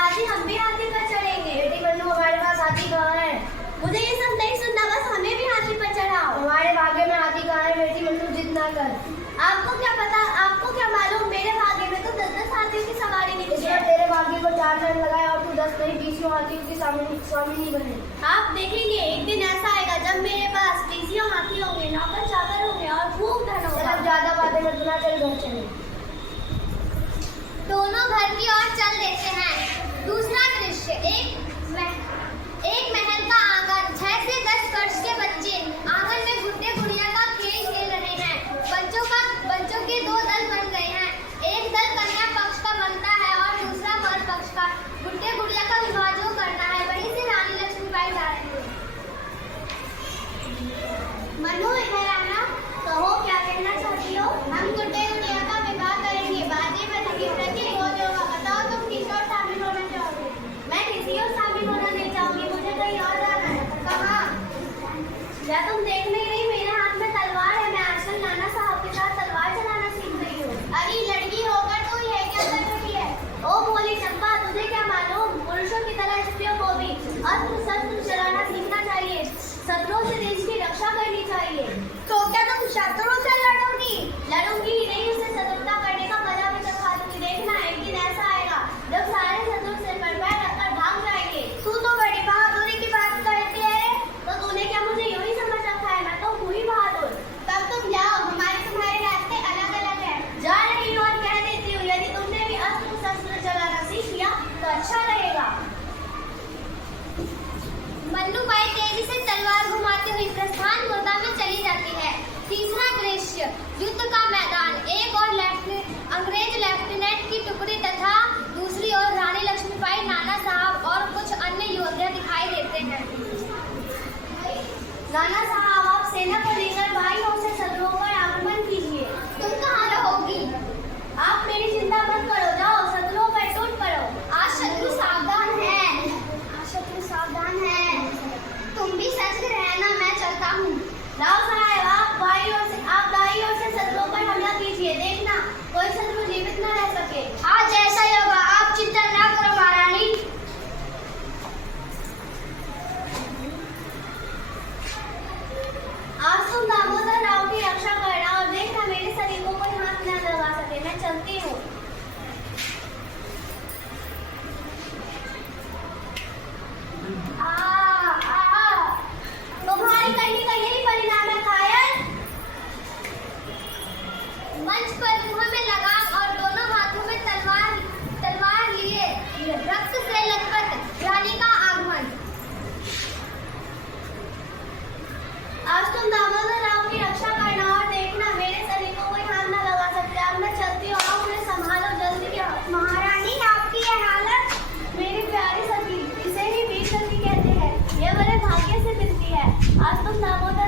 दादी हम भी हाथी पर चढ़ेंगे। बेटी बन्नू हमारे पास हाथी कहाँ है? मुझे ये सब नहीं सुनना, बस हमें भी हाथी पर चढ़ाओ। हमारे भाग्य में हाथी कहाँ है? बेटी बन्नू जिद ना कर। आपको क्या पता, आपको क्या मालूम, मेरे भाग्य में तो 10-10 हाथियों की सवारी लिखी है। तेरे भाग्य को 4 जन लगाए और तू 10 नहीं 20 हाथियों की स्वामिनी बने। आप देखेंगे एक दिन ऐसा आएगा जब मेरे पास 20 हाथी होंगे, नौकर चाकर होंगे और खूब धन होगा। ज्यादा बातें मत सुना, चल घर चले। दोनों घर की ओर चल देते हैं। दूसरा दृश्य, एक महल का आंगन। 6 से 10 वर्ष के बच्चे आंगन में गुड्डे गुड़िया का खेल खेल रहे हैं। बच्चों के 2 दल बन गए हैं। एक दल कन्या पक्ष का बनता है और दूसरा वर पक्ष का। गुड्डे गुड़िया का विवाह जो करना है वहीं से रानी लक्ष्मीबाई जा रही है। मनु महाराणा, कहो क्या कहना चाहती हो? हम गुड्डे गुड़िया का विवाह करेंगे। बाजे बजेंगे, प्रति भोज होगा। बताओ तुम किस ओर शामिल होना चाहोगे? मैं किसी और शामिल होना नहीं चाहूंगी, मुझे कहीं और जाना है। कहाँ? क्या तुम देख नहीं रही मेरे हाथ में तलवार है? मैं आजकल नाना साहब के साथ तलवार चलाना सीख रही हूँ। अरे लड़की होकर तू ये क्या कर रही है? ओ भोली चंपा, तुझे क्या मालूम, पुरुषों की तरह स्त्रियों को भी अस्त्र शस्त्र चलाना सीखना चाहिए। शत्रुओं से देश की रक्षा करनी चाहिए। तो क्या तुम शत्रुओं से लड़ोगी? लड़ूंगी ही नहीं, उसे शत्रुता करने का मजा भी चखा दूंगी। देखना एक दिन ऐसा आएगा जब सारे शत्रु सिर पर पैर रखकर भाग जाएंगे। तू तो बड़ी बहादुरी की बात करती है। तो तूने क्या मुझे यूं ही समझ रखा है? मैं तो हुई बहादुर। तब तुम जाओ, तुम्हारे रास्ते अलग अलग है। जा रही हूँ और कह देती हूँ, यदि तुमने भी अस्त्र शस्त्र चलाना सीख लिया तो अच्छा रहेगा। मन्नूबाई तेजी से तलवार घुमाती हुई प्रस्थान गोदा में चली जाती है। तीसरा दृश्य, युद्ध का मैदान। एक और अंग्रेज लेफ्टिनेंट की टुकड़ी तथा दूसरी ओर रानी लक्ष्मीबाई, नाना साहब और कुछ अन्य योद्धा दिखाई देते हैं। नाना साहब, आप सेना को लेकर भाइयों से शत्रुओं पर आक्रमण कीजिए। तुम कहाँ रहोगी? आप मेरी चिंता मत करो, जाओ शत्रुओं पर टूट पड़ो। आज शत्रु सावधान है। तुम भी सच रहना, मैं चलता हूँ। राव साहब, आप दाई ओर से शत्रुओं पर हमला कीजिए। देखना कोई शत्रु जीवित न रह सके। आज ऐसा ही होगा, आप चिंता ना करो महारानी। आज तुम दामोदर राव की रक्षा करना और देखना मेरे शरीर को कोई हाथ न लगा सके। मैं चलती हूँ। तुम्हारी करनी का यही परिणाम है कायर। मंच पर मुंह में लगाम और दोनों हाथों में तलवार लिए रक्त से लथपथ रानी का आगमन। आज तुम दामोदर राव की रक्षा करना और देखना मेरे शरीर को कोई हाथ न लगा सकते। अब मैं चलती हूँ, आप उन्हें संभालो जल्दी। महारानी, आपकी यह हालत? मेरी प्यारी सखी, इसे ही वीर सखी कहते हैं। यह बड़े भाग्य से मिलती है। आज तुम दामोदर